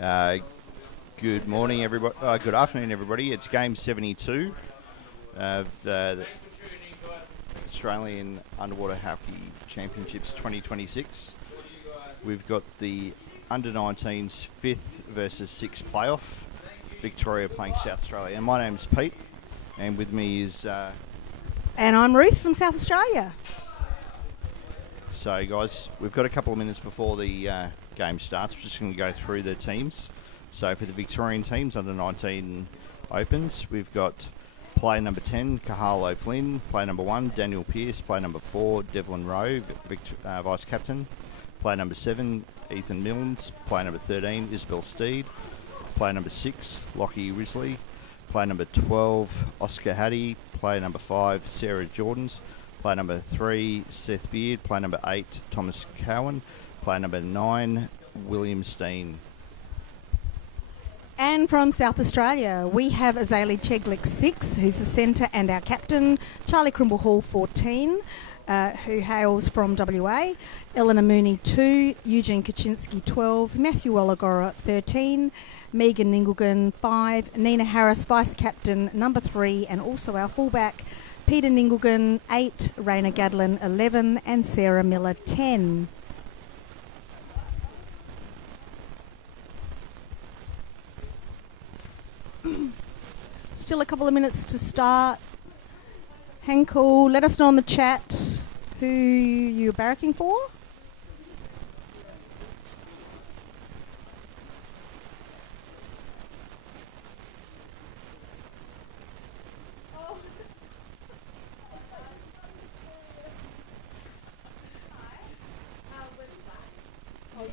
Uh, Good morning, everybody. Good afternoon, everybody. It's game 72 of the Australian Underwater Hockey Championships 2026. We've got the under-19s 5th versus 6th playoff. Victoria playing South Australia. And my name's Pete, and with me is... And I'm Ruth from South Australia. So, guys, we've got a couple of minutes before the game starts. We're just going to go through the teams. So, for the Victorian teams, under-19 opens, we've got player number 10, Kahalo Flynn. Player number 1, Daniel Pearce. Player number 4, Devlin Rowe, vice-captain. Player number 7, Ethan Milnes. Player number 13, Isabel Steed. Player number 6, Lockie Risley. Player number 12, Oscar Hattie. Player number 5, Sarah Jordans. Player number 3, Seth Beard. Player number 8, Thomas Cowan. Player number 9, William Steen. And from South Australia, we have Azalea Cheglik 6, who's the centre and our captain. Charlie Crimble Hall 14, who hails from WA. Eleanor Mooney 2, Eugene Kaczynski 12, Matthew Oligora 13, Megan Ningelgan 5, Nina Harris vice-captain number 3, and also our fullback Peter Ningelgan 8, Raina Gadlin 11, and Sarah Miller 10. Still a couple of minutes to start. Hang cool. Let us know in the chat who you're barracking for.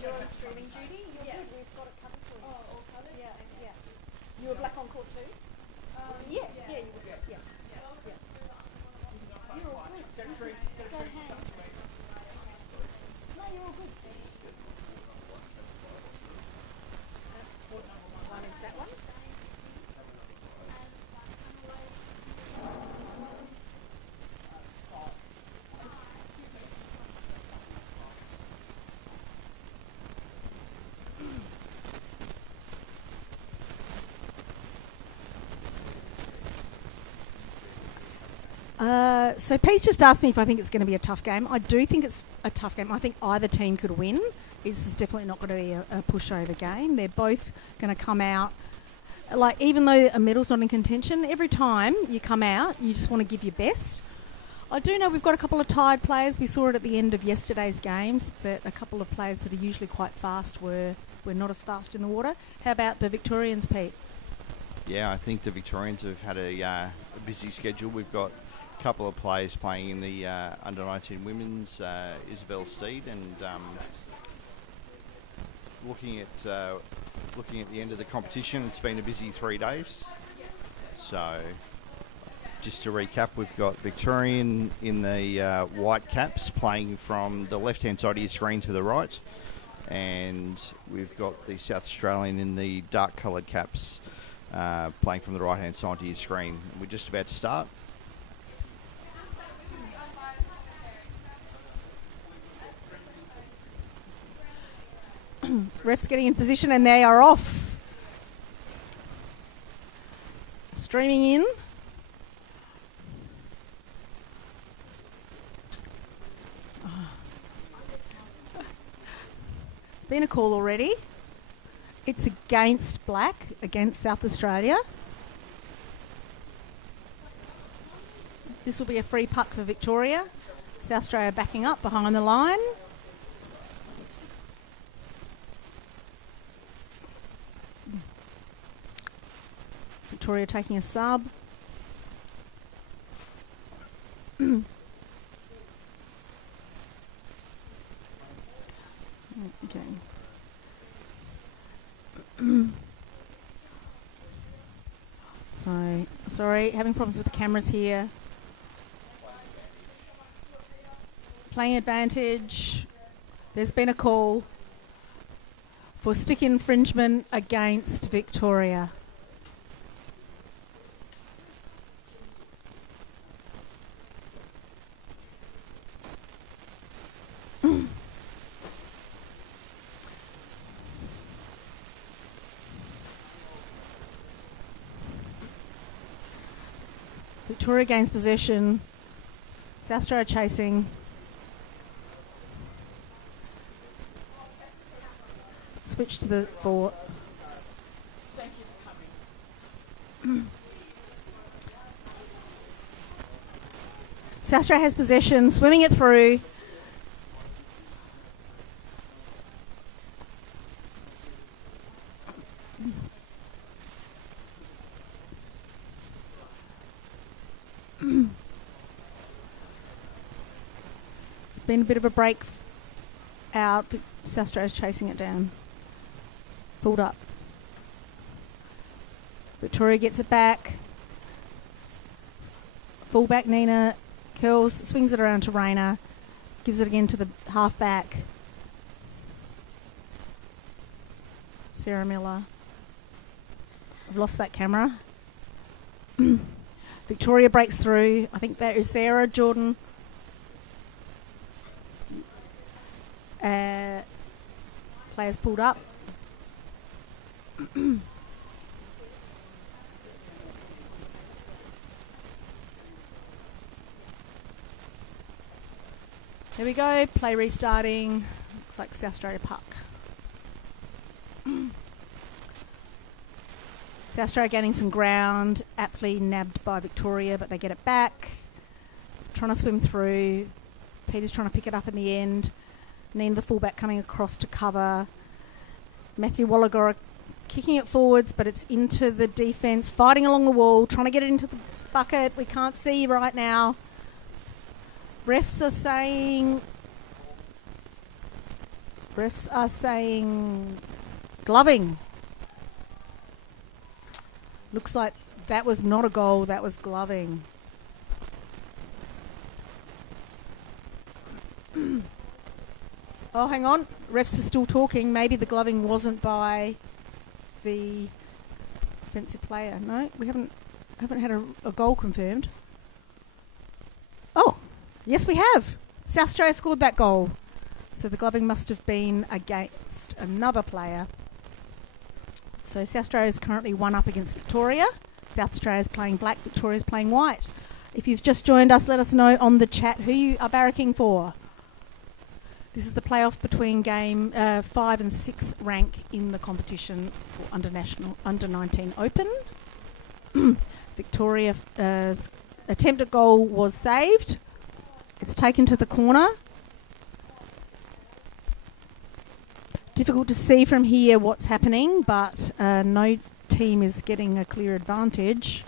You're on streaming duty? You're good. We've got it covered for you. Oh, all covered? Yeah. You were black on court too? Yeah, you were. Yeah. You're all good. Go hang. No, you're all good. One is that one. So Pete's just asked me if I think it's going to be a tough game. I do think it's a tough game. I think either team could win. This is definitely not going to be a pushover game. They're both going to come out, like, even though a medal's not in contention, every time you come out, you just want to give your best. I do know we've got a couple of tired players. We saw it at the end of yesterday's games that a couple of players that are usually quite fast were not as fast in the water. How about the Victorians, Pete? Yeah, I think the Victorians have had a busy schedule. We've got a couple of players playing in the under-19 women's, Isabel Steed, and looking at the end of the competition, it's been a busy 3 days. So, just to recap, we've got Victorian in the white caps playing from the left-hand side of your screen to the right, and we've got the South Australian in the dark-coloured caps playing from the right-hand side to your screen. We're just about to start. Ref's getting in position and they are off. Streaming in. It's been a call already. It's against black, against South Australia. This will be a free puck for Victoria. South Australia backing up behind the line. Victoria taking a sub. Okay. Sorry, having problems with the cameras here. Playing advantage. There's been a call for stick infringement against Victoria. Victoria gains possession. South Australia chasing. Switch to the forward. Thank you for coming. South Australia has possession, swimming it through. It's been a bit of a break out, but South Australia's chasing it down. Pulled up. Victoria gets it back. Fullback Nina curls, swings it around to Rayner, gives it again to the halfback. Sarah Miller. I've lost that camera. Victoria breaks through. I think that is Sarah Jordan. Players pulled up. There we go, play restarting. Looks like South Australia puck. South Australia gaining some ground, aptly nabbed by Victoria, but they get it back. Trying to swim through. Peter's trying to pick it up in the end. Nina, the fullback, coming across to cover. Matthew Wallagora kicking it forwards, but it's into the defence, fighting along the wall, trying to get it into the bucket. We can't see right now. Refs are saying gloving. Looks like that was not a goal, that was gloving. Oh, hang on. Refs are still talking. Maybe the gloving wasn't by the offensive player. No, we haven't had a goal confirmed. Oh, yes we have. South Australia scored that goal. So the gloving must have been against another player. So South Australia is currently 1 up against Victoria. South Australia is playing black, Victoria is playing white. If you've just joined us, let us know on the chat who you are barracking for. This is the playoff between game 5 and 6 rank in the competition for Under-19 Open. Victoria's attempted goal was saved. It's taken to the corner. Difficult to see from here what's happening, but no team is getting a clear advantage.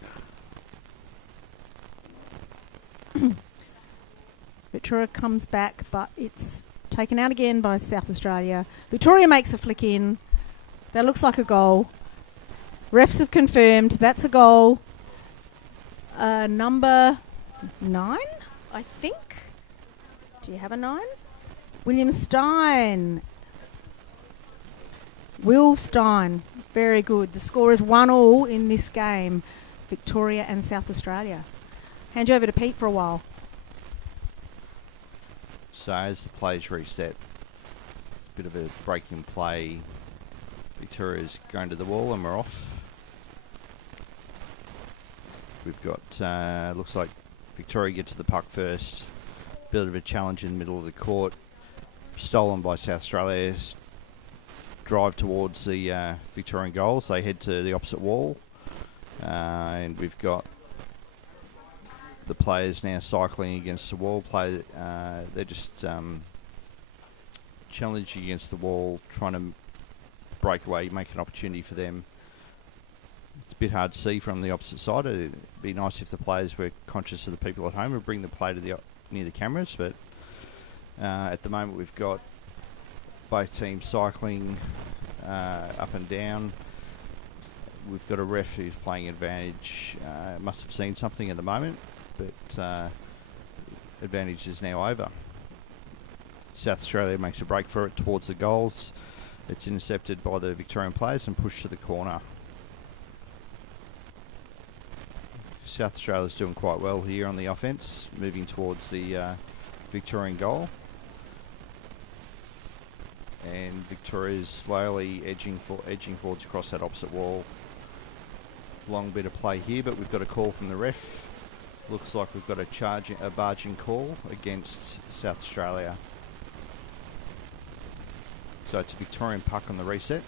Victoria comes back, but it's taken out again by South Australia. Victoria makes a flick in. That looks like a goal. Refs have confirmed that's a goal. Number 9, I think. Do you have a 9? William Stein. Will Stein. Very good. The score is 1-1 in this game. Victoria and South Australia. Hand you over to Pete for a while. So as the play's reset, a bit of a break in play. Victoria's going to the wall and we're off. We've got, looks like Victoria get to the puck first. Bit of a challenge in the middle of the court. Stolen by South Australia. Drive towards the Victorian goals. They head to the opposite wall. And we've got the players now cycling against the wall. They're just challenging against the wall, trying to break away, make an opportunity for them. It's a bit hard to see from the opposite side. It'd be nice if the players were conscious of the people at home and bring the play to near the cameras, but at the moment we've got both teams cycling up and down. We've got a ref who's playing advantage. Must have seen something at the moment, but advantage is now over. South Australia makes a break for it towards the goals. It's intercepted by the Victorian players and pushed to the corner. South Australia's doing quite well here on the offence, moving towards the Victorian goal. And Victoria's slowly edging forwards across that opposite wall. Long bit of play here, but we've got a call from the ref. Looks like we've got a barging call against South Australia. So it's a Victorian puck on the reset.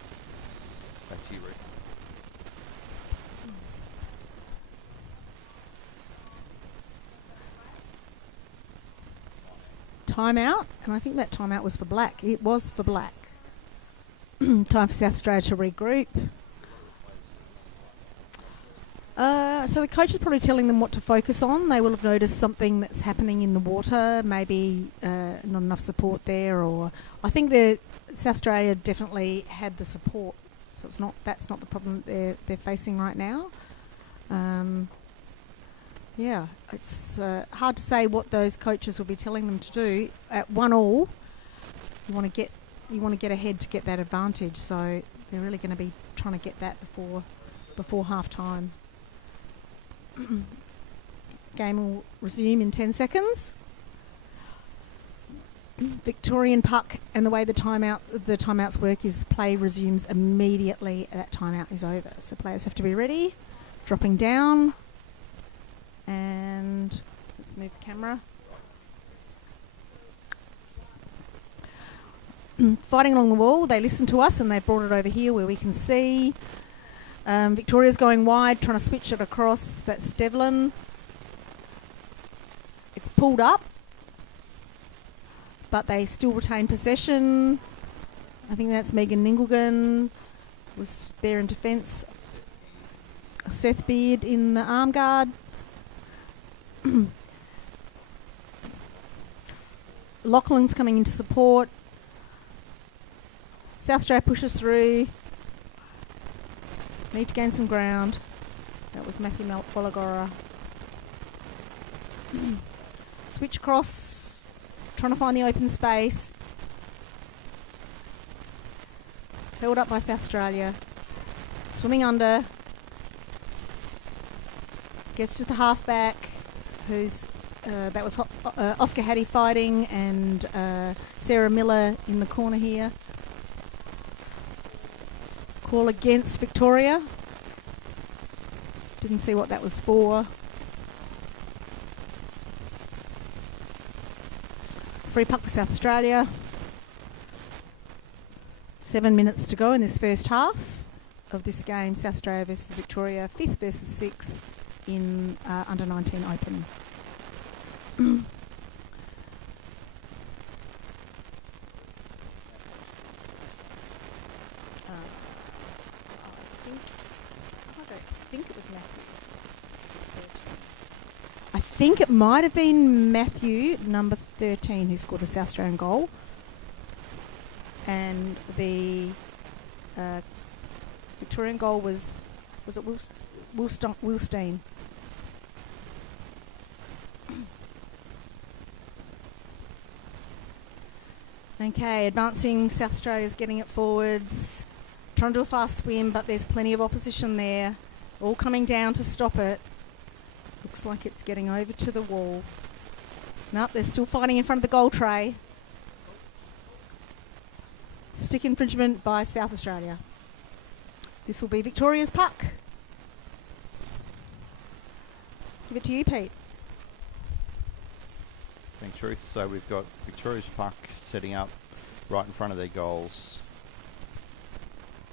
Back to you, Ruth. Timeout, and I think that timeout was for black. It was for black. Time for South Australia to regroup. So the coach is probably telling them what to focus on. They will have noticed something that's happening in the water, maybe not enough support there, or I think that South Australia definitely had the support, so that's not the problem they're facing right now. Yeah, it's hard to say what those coaches will be telling them to do. At 1-1, you want to get ahead to get that advantage. So they're really going to be trying to get that before half time. Game will resume in 10 seconds. Victorian puck, and the way the timeouts work is play resumes immediately that timeout is over. So players have to be ready, dropping down. And let's move the camera. Fighting along the wall, they listened to us and they brought it over here where we can see. Victoria's going wide, trying to switch it across. That's Devlin. It's pulled up, but they still retain possession. I think that's Megan Ningelgan was there in defence. Seth Beard in the arm guard. Lachlan's coming into support. South Australia pushes through. Need to gain some ground. That was Matthew Bolagora. Switch across. Trying to find the open space. Held up by South Australia. Swimming under. Gets to the halfback. Who's that was Oscar Hattie fighting, and Sarah Miller in the corner here. Call against Victoria. Didn't see what that was for. Free puck for South Australia. 7 minutes to go in this first half of this game. South Australia versus Victoria, 5th versus 6th in under 19 open. I think it was Matthew. I think it might have been Matthew, number 13, who scored the South Australian goal. And the Victorian goal was it Wilstein? Okay, advancing. South Australia's getting it forwards. Trying to do a fast swim, but there's plenty of opposition there. All coming down to stop it. Looks like it's getting over to the wall. Nope, they're still fighting in front of the goal tray. Stick infringement by South Australia. This will be Victoria's puck. Give it to you, Pete. Thanks, Ruth. So we've got Victoria's puck setting up right in front of their goals.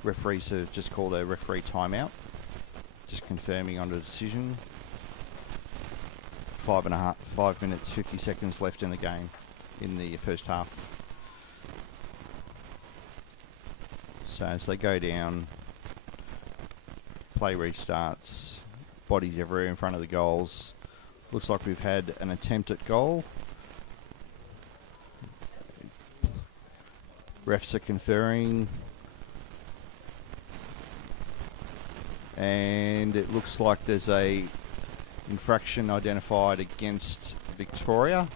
Referees have just called a referee timeout. Just confirming on the decision. 5 minutes, 50 seconds left in the game, in the first half. So as they go down, play restarts, bodies everywhere in front of the goals. Looks like we've had an attempt at goal. Refs are conferring. And it looks like there's a infraction identified against Victoria.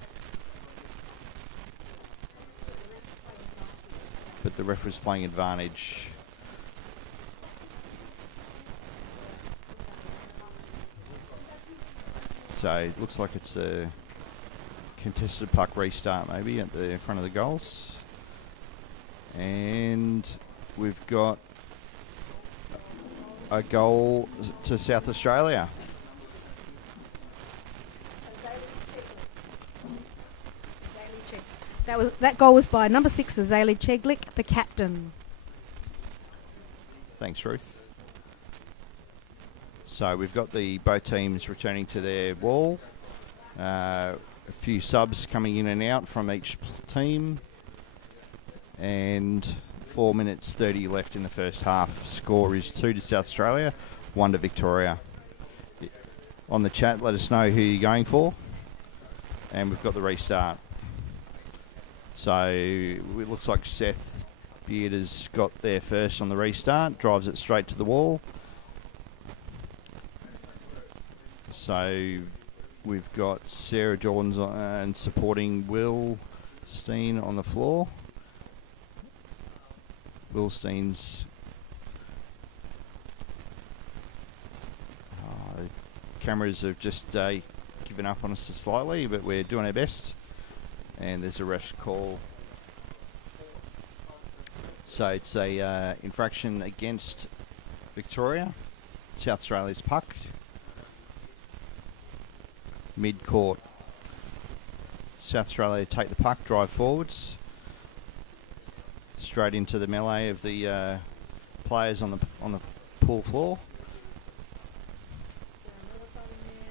But the ref is playing advantage. So it looks like it's a contested puck restart maybe at the front of the goals. And we've got a goal to South Australia. That goal was by number 6, Azalea Cheglik, the captain. Thanks, Ruth. So we've got both teams returning to their wall. A few subs coming in and out from each team. And 4 minutes 30 left in the first half. Score is 2 to South Australia, 1 to Victoria. On the chat, let us know who you're going for. And we've got the restart. So it looks like Seth Beard has got there first on the restart, drives it straight to the wall. So we've got Sarah Jordan's and supporting Will Steen on the floor. Will Steen's the cameras have just given up on us slightly, but we're doing our best. And there's a ref's call. So it's a infraction against Victoria. South Australia's puck. Mid-court. South Australia take the puck, drive forwards. Straight into the melee of the players on the pool floor.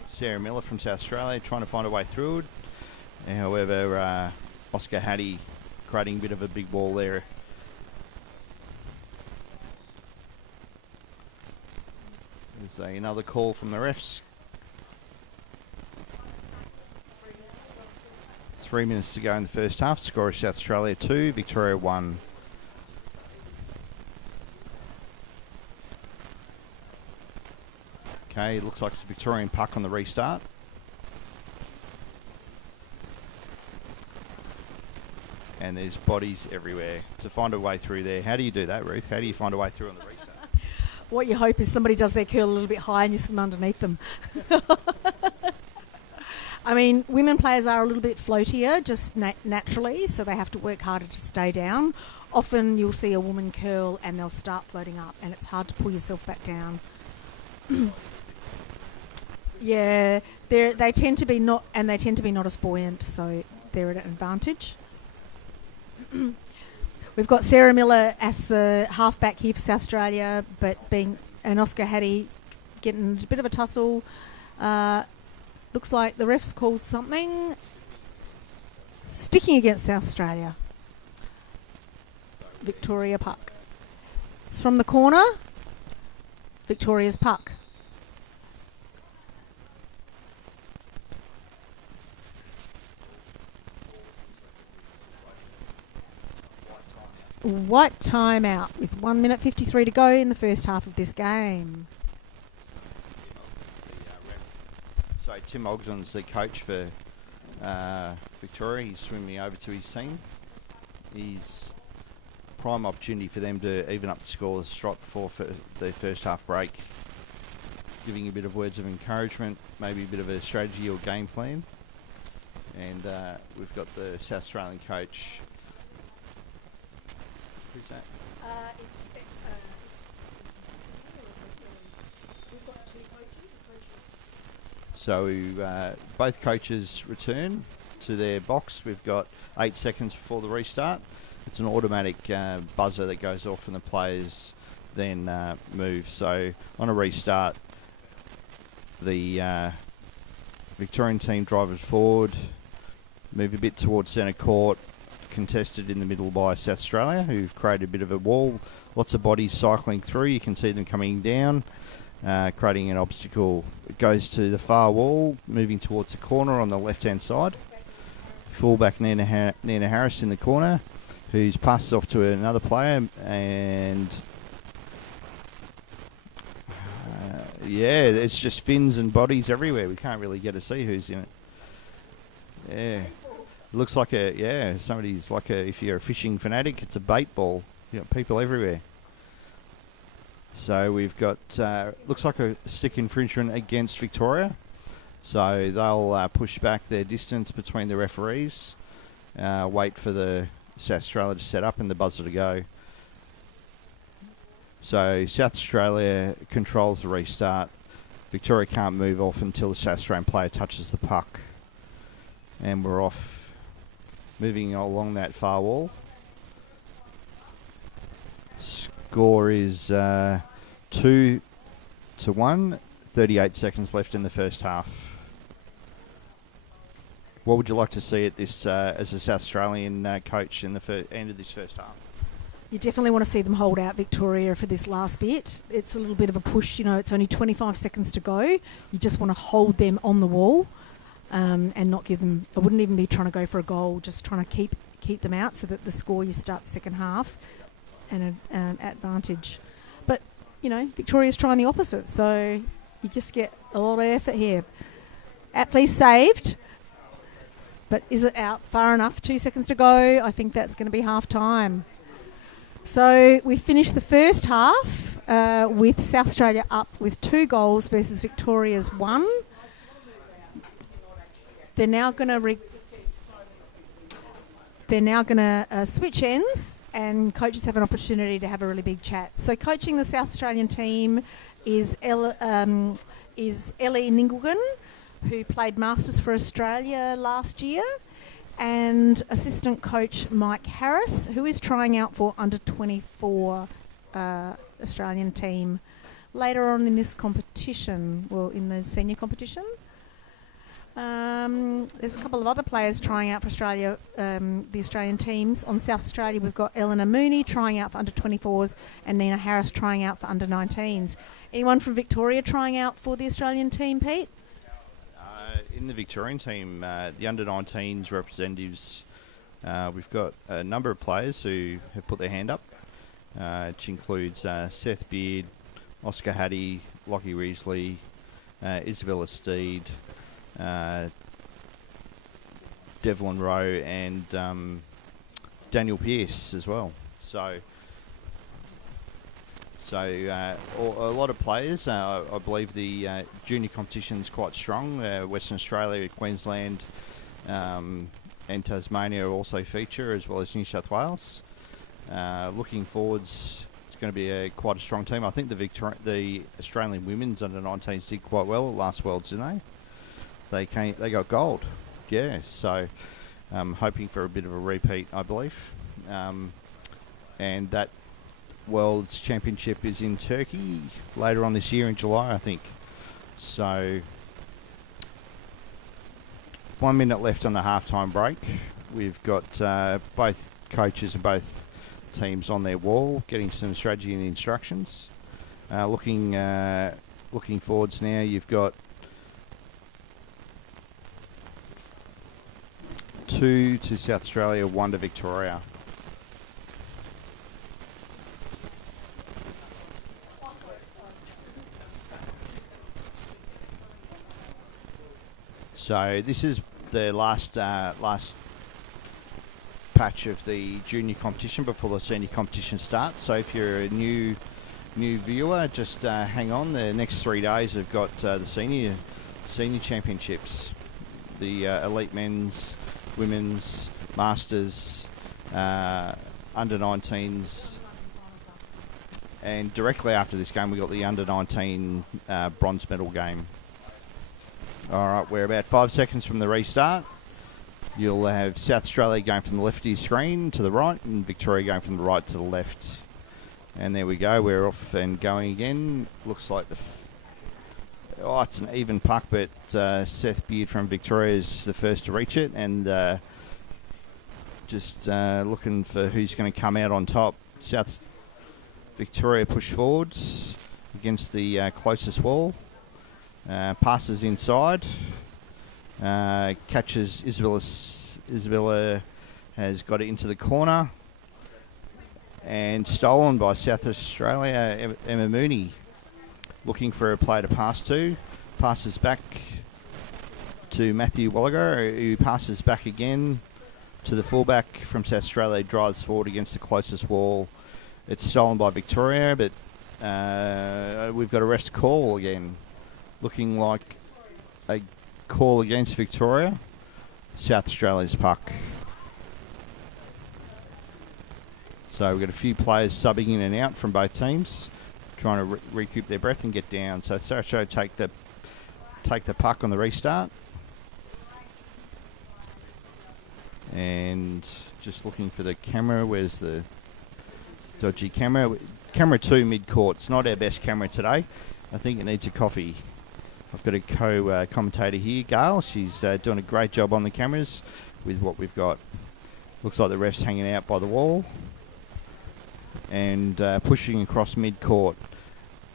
Sarah Miller from South Australia trying to find a way through it. However, Oscar Hattie creating a bit of a big wall there. There's another call from the refs. 3 minutes to go in the first half. Score is South Australia 2, Victoria 1. Okay, looks like it's a Victorian puck on the restart. And there's bodies everywhere to find a way through there. How do you do that, Ruth? How do you find a way through on the restart? What you hope is somebody does their curl a little bit high and you swim underneath them. I mean, women players are a little bit floatier just naturally, so they have to work harder to stay down. Often you'll see a woman curl and they'll start floating up, and it's hard to pull yourself back down. Yeah, they tend to be not as buoyant, so they're at an advantage. We've got Sarah Miller as the halfback here for South Australia, but and Oscar Hattie getting a bit of a tussle. Looks like the refs called something. Sticking against South Australia. Victoria puck. It's from the corner. Victoria's puck. White timeout with 1 minute 53 to go in the first half of this game. So Tim Ogden's the coach for Victoria. He's swimming over to his team. He's prime opportunity for them to even up the score straight before the first half break. Giving a bit of words of encouragement, maybe a bit of a strategy or game plan. And we've got the South Australian coach. Who's that? We've got two coaches. So both coaches return to their box. We've got 8 seconds before the restart. It's an automatic buzzer that goes off and the players then move. So on a restart, the Victorian team drive it forward, move a bit towards centre court, contested in the middle by South Australia, who've created a bit of a wall. Lots of bodies cycling through. You can see them coming down, creating an obstacle. It goes to the far wall, moving towards the corner on the left-hand side. Fullback Nina Harris in the corner, who's passed off to another player, and yeah, it's just fins and bodies everywhere. We can't really get to see who's in it. Yeah. Looks like somebody's like if you're a fishing fanatic, it's a bait ball. You've got people everywhere. So we've got, looks like a stick infringement against Victoria. So they'll push back their distance between the referees, wait for the South Australia to set up and the buzzer to go. So South Australia controls the restart. Victoria can't move off until the South Australian player touches the puck. And we're off moving along that far wall. Score is 2-1. 38 seconds left in the first half. What would you like to see at this as a South Australian coach in the end of this first half? You definitely want to see them hold out Victoria for this last bit. It's a little bit of a push, you know, it's only 25 seconds to go. You just want to hold them on the wall and not give them... I wouldn't even be trying to go for a goal, just trying to keep them out so that the score you start the second half and an advantage. But, you know, Victoria's trying the opposite, so you just get a lot of effort here. Aptly saved, but is it out far enough? 2 seconds to go. I think that's going to be half time. So we finished the first half with South Australia up with 2 goals versus Victoria's 1. They're now going to switch ends, and coaches have an opportunity to have a really big chat. So coaching the South Australian team is Ellie Ningelgan, who played Masters for Australia last year, and assistant coach Mike Harris, who is trying out for under 24 Australian team later on in this competition, well, in the senior competition. There's a couple of other players trying out for Australia, the Australian teams. On South Australia, we've got Eleanor Mooney trying out for under 24s and Nina Harris trying out for under 19s. Anyone from Victoria trying out for the Australian team, Pete? In the Victorian team, the under-19s representatives, we've got a number of players who have put their hand up, which includes Seth Beard, Oscar Hattie, Lockie Reesley, Isabella Steed, Devlin Rowe, and Daniel Pearce as well. So a lot of players. I believe the junior competition is quite strong. Western Australia, Queensland, and Tasmania also feature, as well as New South Wales. Looking forwards, it's going to be quite a strong team. I think the Australian women's under-19s did quite well at last Worlds, didn't they? They got gold. Yeah, so hoping for a bit of a repeat, I believe. And that World's Championship is in Turkey later on this year in July, I think. So 1 minute left on the halftime break. We've got both coaches and both teams on their wall getting some strategy and instructions. Looking forwards now, you've got 2 to South Australia, 1 to Victoria. So this is the last patch of the junior competition before the senior competition starts. So if you're a new viewer, just hang on. The next 3 days we've got the senior championships, the elite men's, women's, masters, under 19s, and directly after this game we got the under 19 bronze medal game. All right, we're about 5 seconds from the restart. You'll have South Australia going from the left of your screen to the right and Victoria going from the right to the left. And there we go, we're off and going again. Looks like it's an even puck, but Seth Beard from Victoria is the first to reach it, and just looking for who's going to come out on top. South Victoria push forwards against the closest wall. Passes inside, catches Isabella has got it into the corner, and stolen by South Australia. Emma Mooney looking for a player to pass to, passes back to Matthew Walliger, who passes back again to the fullback from South Australia, drives forward against the closest wall. It's stolen by Victoria, but we've got a ref's call again. Looking like a call against Victoria. South Australia's puck. So we've got a few players subbing in and out from both teams, trying to recoup their breath and get down. So South Australia take the puck on the restart. And just looking for the camera. Where's the dodgy camera? Camera 2 mid-court. It's not our best camera today. I think it needs a coffee. I've got a co-commentator here, Gail. She's doing a great job on the cameras with what we've got. Looks like the ref's hanging out by the wall. And pushing across mid-court.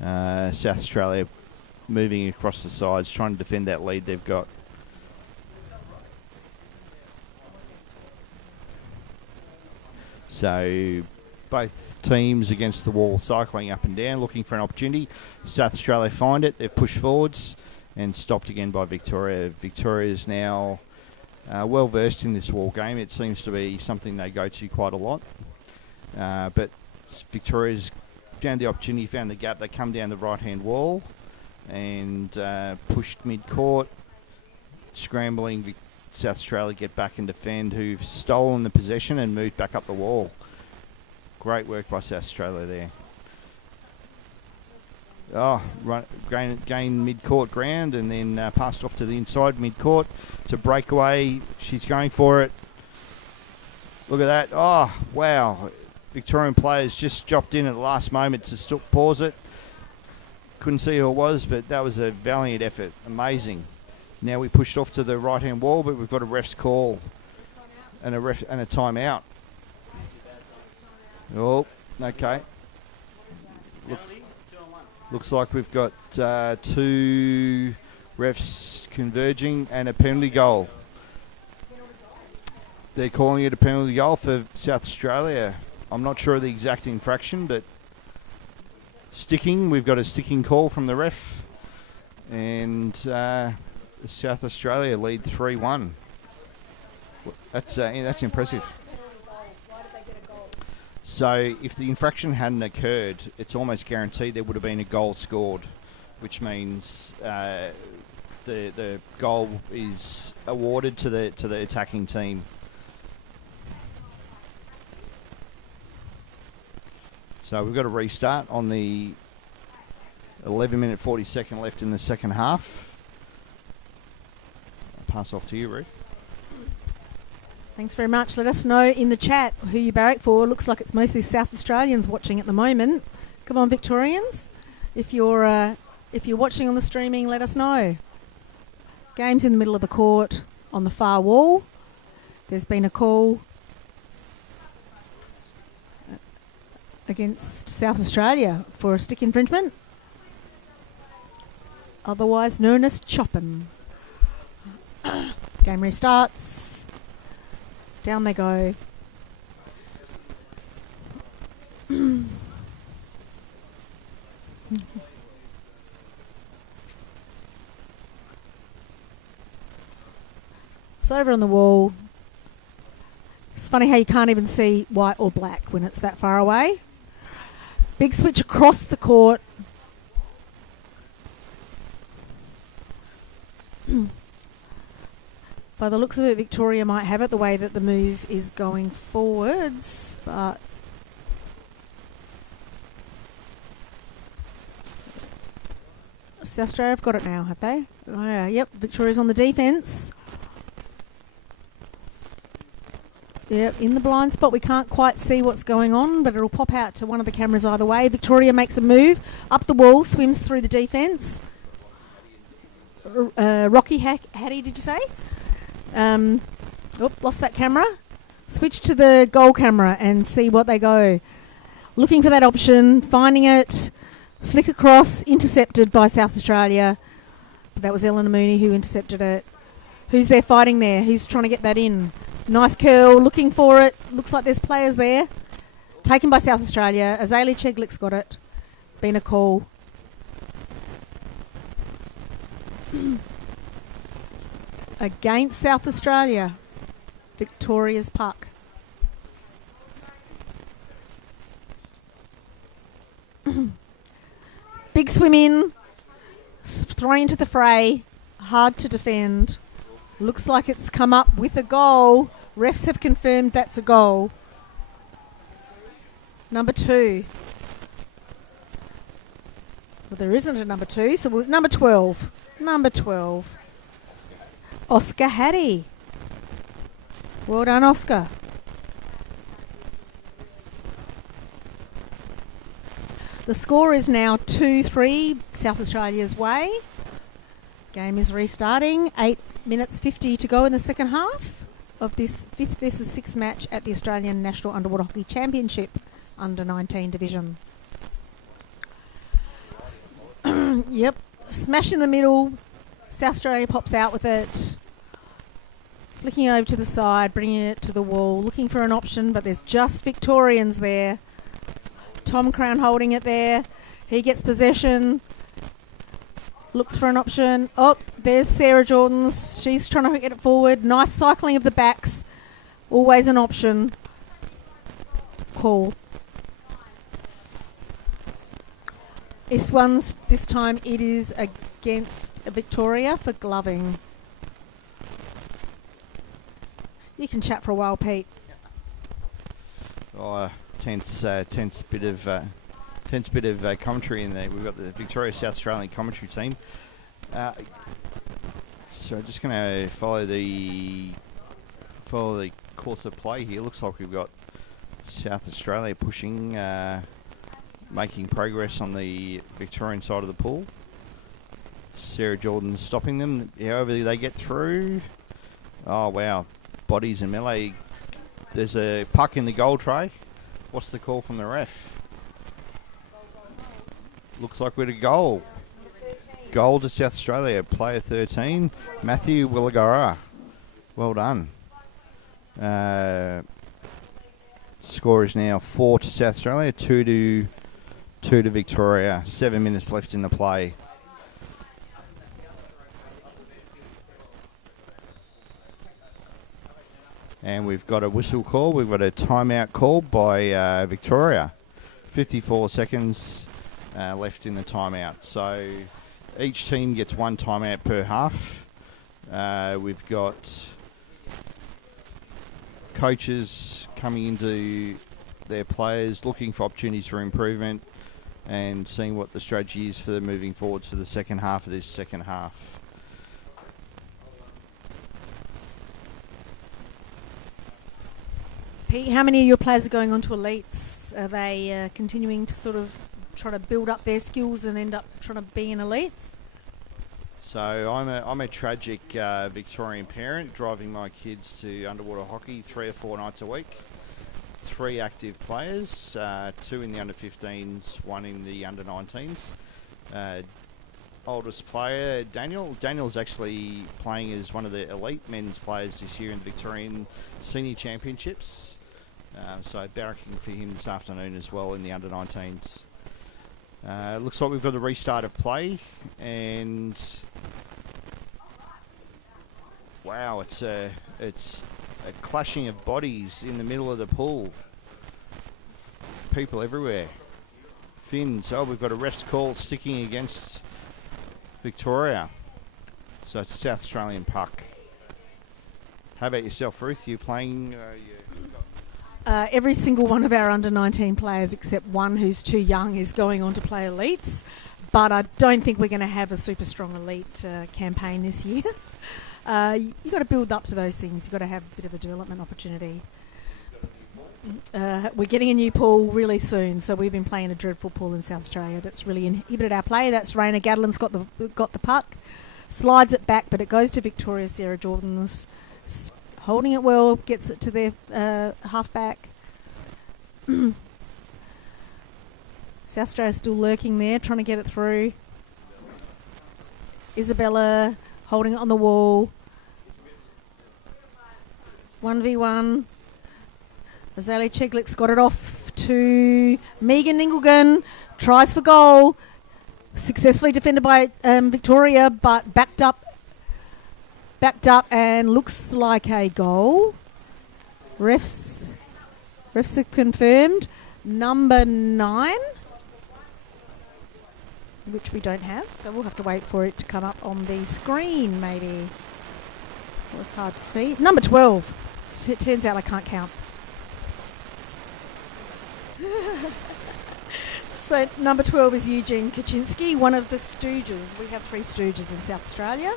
South Australia moving across the sides, trying to defend that lead they've got. So both teams against the wall, cycling up and down, looking for an opportunity. South Australia find it. They've pushed forwards and stopped again by Victoria. Victoria is now well versed in this wall game. It seems to be something they go to quite a lot. But Victoria's found the opportunity, found the gap. They come down the right-hand wall and pushed mid-court, scrambling South Australia get back and defend, who've stolen the possession and moved back up the wall. Great work by South Australia there. Gain mid-court ground and then passed off to the inside mid-court to breakaway. She's going for it. Look at that. Oh, wow. Victorian players just dropped in at the last moment to pause it. Couldn't see who it was, but that was a valiant effort. Amazing. Now we pushed off to the right-hand wall, but we've got a ref's call and a timeout. Oh, okay. Looks like we've got two refs converging and a penalty goal. They're calling it a penalty goal for South Australia. I'm not sure of the exact infraction, but sticking. We've got a sticking call from the ref. And South Australia lead 3-1. That's impressive. So if the infraction hadn't occurred, it's almost guaranteed there would have been a goal scored, which means the goal is awarded to the attacking team. So we've got a restart on the 11-minute 40-second left in the second half. I'll pass off to you, Ruth. Thanks very much. Let us know in the chat who you barrack for. Looks like it's mostly South Australians watching at the moment. Come on, Victorians. If you're watching on the streaming, let us know. Game's in the middle of the court on the far wall. There's been a call against South Australia for a stick infringement, otherwise known as chopping. Game restarts. Down they go. So over on the wall, it's funny how you can't even see white or black when it's that far away. Big switch across the court. By the looks of it, Victoria might have it the way that the move is going forwards, but South Australia have got it now, have they? Oh, yeah, yep, Victoria's on the defence. Yep, in the blind spot. We can't quite see what's going on, but it'll pop out to one of the cameras either way. Victoria makes a move up the wall, swims through the defence. Rocky Hattie, did you say? Lost that camera. Switch to the goal camera and see what they go. Looking for that option, finding it, flick across, intercepted by South Australia. That was Eleanor Mooney who intercepted it. Who's there fighting there? Who's trying to get that in? Nice curl, looking for it. Looks like there's players there. Taken by South Australia. Azalea Cheglick's got it. Been a call. Against South Australia. Victoria's puck. Big swim in. Thrown into the fray. Hard to defend. Looks like it's come up with a goal. Refs have confirmed that's a goal. Number 2. Well, there isn't a number 2, so number 12. Number 12. Oscar Hattie. Well done, Oscar. The score is now 2-3 South Australia's way. Game is restarting. 8 minutes 50 to go in the second half of this 5th versus 6th match at the Australian National Underwater Hockey Championship under 19 division. Yep, smash in the middle. South Australia pops out with it. Flicking over to the side, bringing it to the wall, looking for an option, but there's just Victorians there. Tom Crown holding it there. He gets possession. Looks for an option. Oh, there's Sarah Jordan's. She's trying to get it forward. Nice cycling of the backs. Always an option. Call. This time it is against Victoria for gloving. You can chat for a while, Pete. Oh, tense bit of commentary in there. We've got the Victoria South Australian commentary team. So just going to follow the course of play here. Looks like we've got South Australia pushing, making progress on the Victorian side of the pool. Sarah Jordan stopping them. However they get through. Oh wow, bodies and melee. There's a puck in the goal tray. What's the call from the ref? Looks like we're to goal. Goal to South Australia. Player 13, Matthew Willagara. Well done. Score is now 4 to South Australia, 2 to Victoria. 7 minutes left in the play. And we've got a whistle call. We've got a timeout call by Victoria. 54 seconds left in the timeout. So each team gets one timeout per half. We've got coaches coming into their players, looking for opportunities for improvement and seeing what the strategy is for them moving forwards for the second half of this second half. Pete, how many of your players are going on to elites? Are they continuing to sort of try to build up their skills and end up trying to be in elites? So I'm a tragic Victorian parent, driving my kids to underwater hockey 3 or 4 nights a week. 3 active players, 2 in the under 15s, 1 in the under 19s. Oldest player, Daniel's actually playing as one of the elite men's players this year in the Victorian Senior Championships. So barracking for him this afternoon as well in the under 19s. Looks like we've got a restart of play, and wow, it's a clashing of bodies in the middle of the pool. People everywhere. Fins. Oh, we've got a ref's call sticking against Victoria. So it's a South Australian puck. How about yourself, Ruth? You playing? Every single one of our under 19 players except one who's too young is going on to play elites, but I don't think we're going to have a super strong elite campaign this year. You've got to build up to those things. You've got to have a bit of a development opportunity. We're getting a new pool really soon, so we've been playing a dreadful pool in South Australia that's really inhibited our play. That's Raina Gatlin's got the puck, slides it back, but it goes to Victoria. Sarah Jordan's holding it well, gets it to their halfback. South Australia still lurking there, trying to get it through. Isabella holding it on the wall. 1v1. Azalea Cheglik's got it off to Megan Inglegan. Tries for goal. Successfully defended by Victoria, but backed up and looks like a goal. Refs are confirmed. Number 9, which we don't have, so we'll have to wait for it to come up on the screen, maybe. It was hard to see. Number 12. It turns out I can't count. So number 12 is Eugene Kaczynski, one of the Stooges. We have 3 Stooges in South Australia.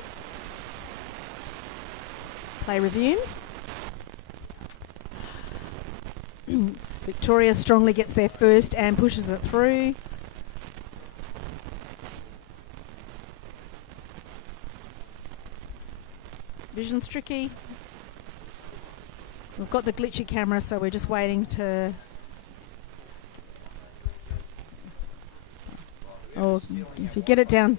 Play resumes. Victoria strongly gets there first and pushes it through. Vision's tricky. We've got the glitchy camera, so we're just waiting to... Oh, if you get it down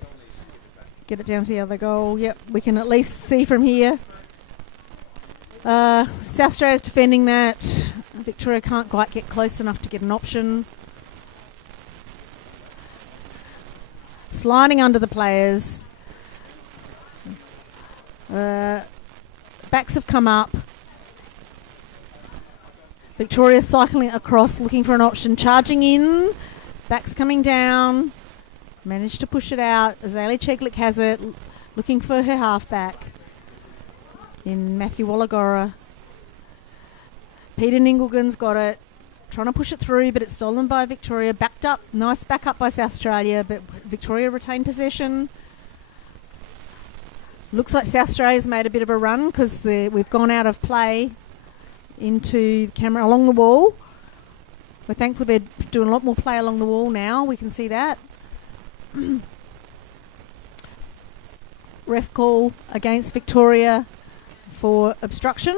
to the other goal. Yep, we can at least see from here. South Australia's defending that. Victoria can't quite get close enough to get an option. Sliding under the players. Backs have come up. Victoria cycling across, looking for an option, charging in. Backs coming down. Managed to push it out. Azalea Cheglick has it, looking for her halfback in Matthew Wallagora. Peter Ningelgan's got it, trying to push it through, but it's stolen by Victoria. Backed up, nice back up by South Australia, but Victoria retained possession. Looks like South Australia's made a bit of a run because we've gone out of play into the camera along the wall. We're thankful they're doing a lot more play along the wall now. We can see that. Ref call against Victoria for obstruction.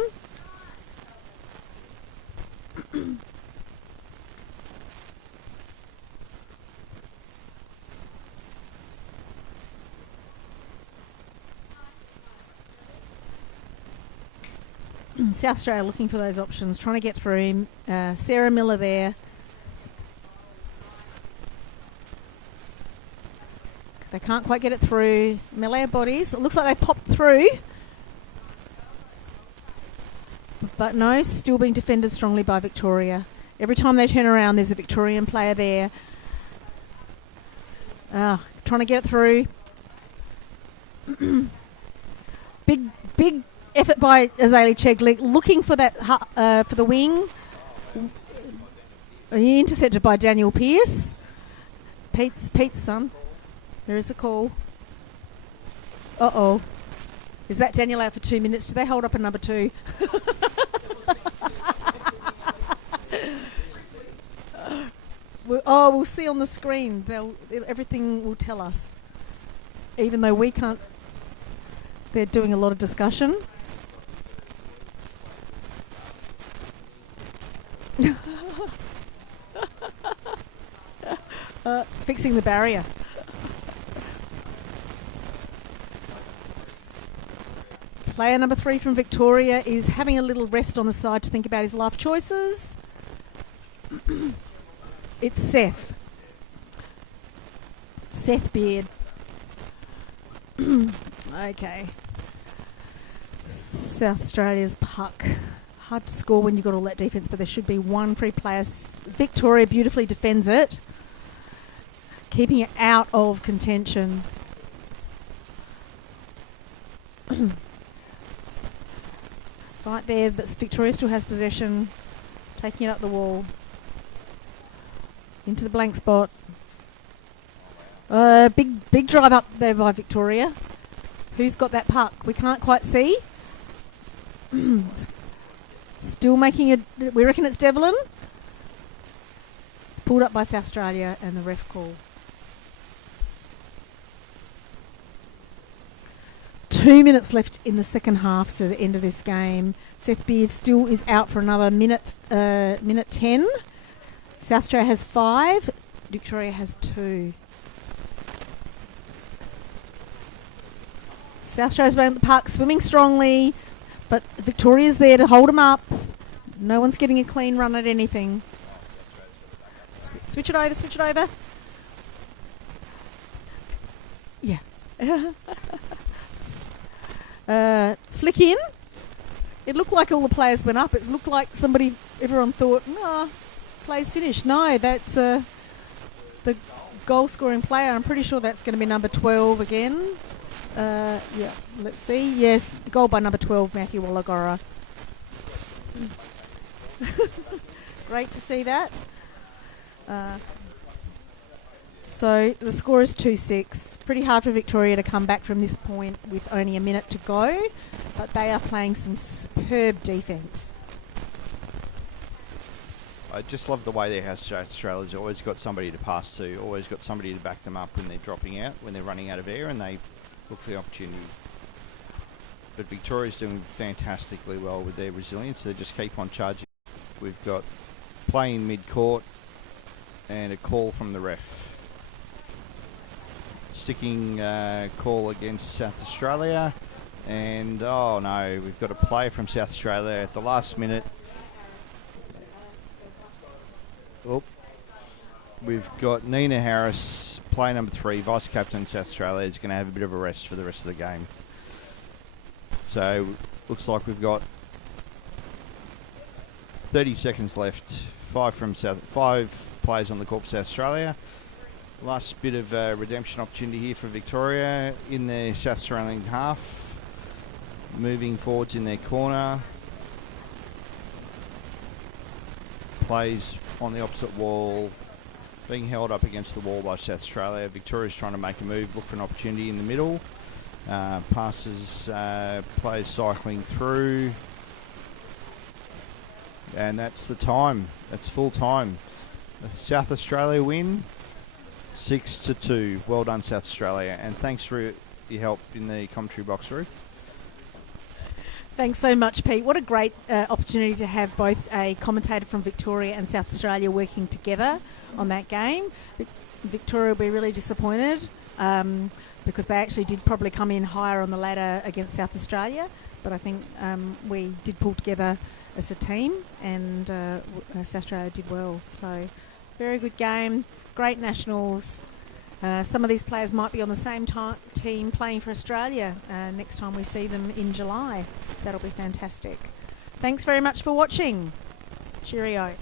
South Australia looking for those options, trying to get through him. Sarah Miller there. They can't quite get it through. Melee bodies. It looks like they popped through. But no, still being defended strongly by Victoria. Every time they turn around, there's a Victorian player there. Trying to get it through. Big effort by Azalea Cheglick, looking for that for the wing. Intercepted by Daniel Pearce. Pete's son. There is a call. Uh-oh. Is that Daniel out for 2 minutes? Do they hold up a number 2? We'll see on the screen. Everything will tell us. Even though we can't. They're doing a lot of discussion. Fixing the barrier. Player number 3 from Victoria is having a little rest on the side to think about his life choices. It's Seth. Seth Beard. Okay. South Australia's puck. Hard to score when you've got all that defence, but there should be one free player. Victoria beautifully defends it, keeping it out of contention. Right there, but Victoria still has possession, taking it up the wall. Into the blank spot. Big drive up there by Victoria. Who's got that puck? We can't quite see. Still making it. We reckon it's Devlin. It's pulled up by South Australia and the ref call. 2 minutes left in the second half, so the end of this game. Seth Beard still is out for another minute 10. South Australia has 5. Victoria has 2. South Australia's around the park, swimming strongly, but Victoria's there to hold them up. No one's getting a clean run at anything. Switch it over. Yeah. Flick in. It looked like all the players went up. It looked like everyone thought, play's finished. No, that's the goal scoring player. I'm pretty sure that's going to be number 12 again. Yeah, let's see. Yes, goal by number 12, Matthew Wallagora. Great to see that. So the score is 2-6. Pretty hard for Victoria to come back from this point with only a minute to go, but they are playing some superb defence. I just love the way they have South Australia's always got somebody to pass to, always got somebody to back them up when they're dropping out, when they're running out of air, and they look for the opportunity. But Victoria's doing fantastically well with their resilience. They just keep on charging. We've got play in mid-court and a call from the ref. Sticking call against South Australia, and oh no, we've got a player from South Australia at the last minute. Oh, we've got Nina Harris, player number 3, vice captain South Australia, is going to have a bit of a rest for the rest of the game. So looks like we've got 30 seconds left. 5 players on the court for South Australia. Last bit of redemption opportunity here for Victoria in the South Australian half. Moving forwards in their corner. Plays on the opposite wall. Being held up against the wall by South Australia. Victoria's trying to make a move, look for an opportunity in the middle. Passes, players cycling through. And that's the time. That's full time. South Australia win 6-2. Well done, South Australia. And thanks for your help in the commentary box, Ruth. Thanks so much, Pete. What a great opportunity to have both a commentator from Victoria and South Australia working together on that game. Victoria will be really disappointed because they actually did probably come in higher on the ladder against South Australia. But I think we did pull together as a team, and South Australia did well. So very good game, great nationals. Some of these players might be on the same team playing for Australia next time we see them in July. That'll be fantastic. Thanks very much for watching. Cheerio.